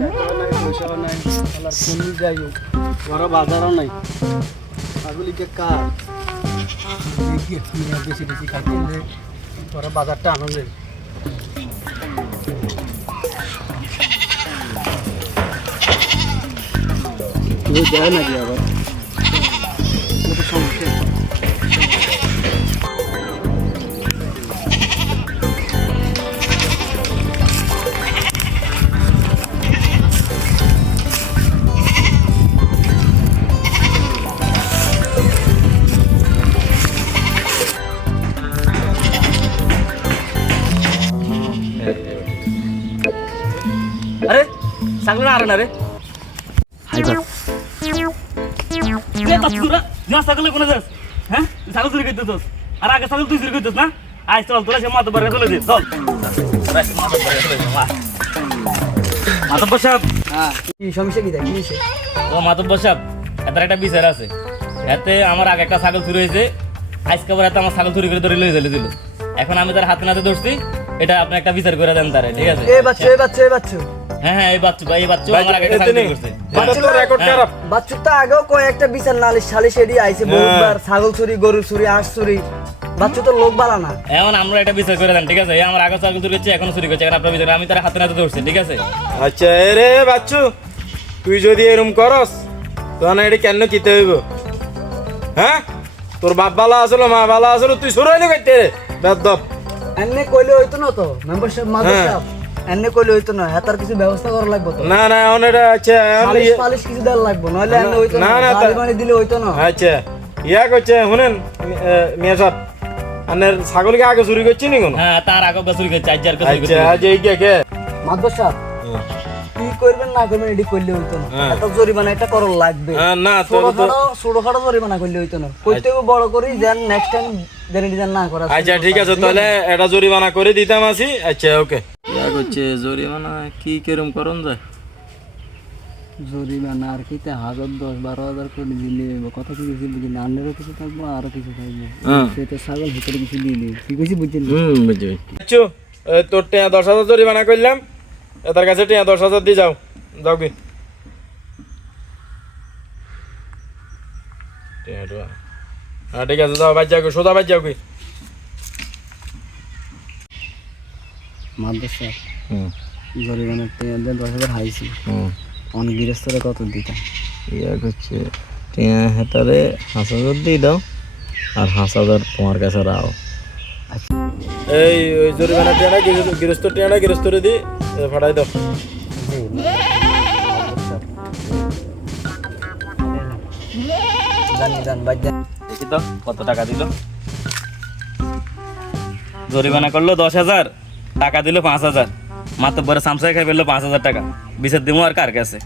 নাই নাই আলার কোন যাই বড় বাজারও নাই। ছাগলিকে কার দেখি বেশি বেশি খাইতে বড় বাজারটা আনন্দের যায় নাকি আবার সমস্যা দে চল। মাতব্বর সাহেব। হ্যাঁ কি সমস্যা কি দেখ ও মাতব্বর সাহেব এটার একটা বিচার আছে। এতে আমার আগে একটা ছাগল চুরি হয়েছে। আজকে এতে আমার ছাগল চুরি করে ধরে লয়ে চলে দিল। এখন আমি তার হাতে নাতে ধরছি। এটা আপনি একটা বিচার করে দেন তারে ঠিক আছে? এ বাচ্চা এ বাচ্চা এ বাচ্চা। হ্যাঁ হ্যাঁ এই বাচ্চু এই বাচ্চু আমার আগে একটা চুরি করছে। রেকর্ড খারাপ। বাচ্চুর তো আগেও কয়েকটা বিচার নালিশ সালিশ এড়ি আইছে বহুবার ছাগল চুরি গরু চুরি হাঁস চুরি। বাচ্চু তো লোক বালা না। এখন আমরা এটা বিচার করে দেন ঠিক আছে? এই আমার আগে ছাগল চুরি করছে এখনও চুরি করছে এখন আপনার বিচার আমি তার হাতে নাতে ধরছি ঠিক আছে? আচ্ছা এ রে বাচ্চু তুই যদি এরম করস তখন এটা কেন কিতে হইব? হ্যাঁ? তোর বাপ ভালো আসলো মা ভালো আসলো তুই সরাইলি করতে বেদব। এনে কইলে হইতো না তো মাদার হ্যাঁ। সাহেব এনে কইলে হইতো না হেতার কিছু ব্যবস্থা করা লাগবে তো। না না অন এটা আচ্ছা আমি ইয়ে- পালিশ কিছু দেওয়া লাগবে নইলে এমনি হইতো না, না দিলে হইতো না। আচ্ছা ইয়া করছে শুনেন মিয়া সাহেব আনের ছাগলকে আগে চুরি করছি নি কোনো? হ্যাঁ তার আগে চুরি করছে আজ আর চুরি আচ্ছা করছে। আজ এই কে কে? মাদার সাহেব কি করবেন না করবেন এডি করলে হইতো না। জরিমানা একটা করা লাগবে। না তোর তো ছোটখাটো ছোটখাটো জরিমানা করলে হইতো না। কইতে বড় করি দেন নেক্সট টাইম গ্যারেন্টি দেন না করা আচ্ছা ঠিক আছে তাহলে এটা জরিমানা করে দিতাম আসি। আচ্ছা ওকে। জরিমানা কি কেরম করন যায়? জরিমানা আর কি তে হাজার দশ বারো হাজার করে দিলে কত কিছু বুঝলি? নান্নেরও কিছু থাকব আরও কিছু থাকব। হ্যাঁ। সেটা ছাগল ভিতরে কিছু দিলি কি কিছু হুম বুঝছি তোর টিয়া দশ হাজার জরিমানা করলাম। এ, তার কাছে টিয়া দশ হাজার দিয়ে যাও। যাও কি? হ্যাঁ ঠিক আছে যাও বাজ যাও কি, সোজা বাজ যাও কি? মাদ্রাসা। দশ হাজার হাইছি। হুম। অনেক গৃহস্থরে কত দিতাম? ইয়া করছে টিয়া হেতারে হাঁস হাজার দিয়ে দাও আর হাঁস হাজার তোমার কাছে রাও। এই ওই জরিমানা টিয়াটা গৃহ- গৃহস্থ গৃহস্থরে এ, ফাটাই দাও। দেখি তো কত টাকা দিল? জরিমানা করল দশ হাজার টাকা দিল পাঁচ হাজার। মাত্র পরে সামসাই খাই ফেলল পাঁচ হাজার টাকা। বিচার দিমো আর কার কাছে?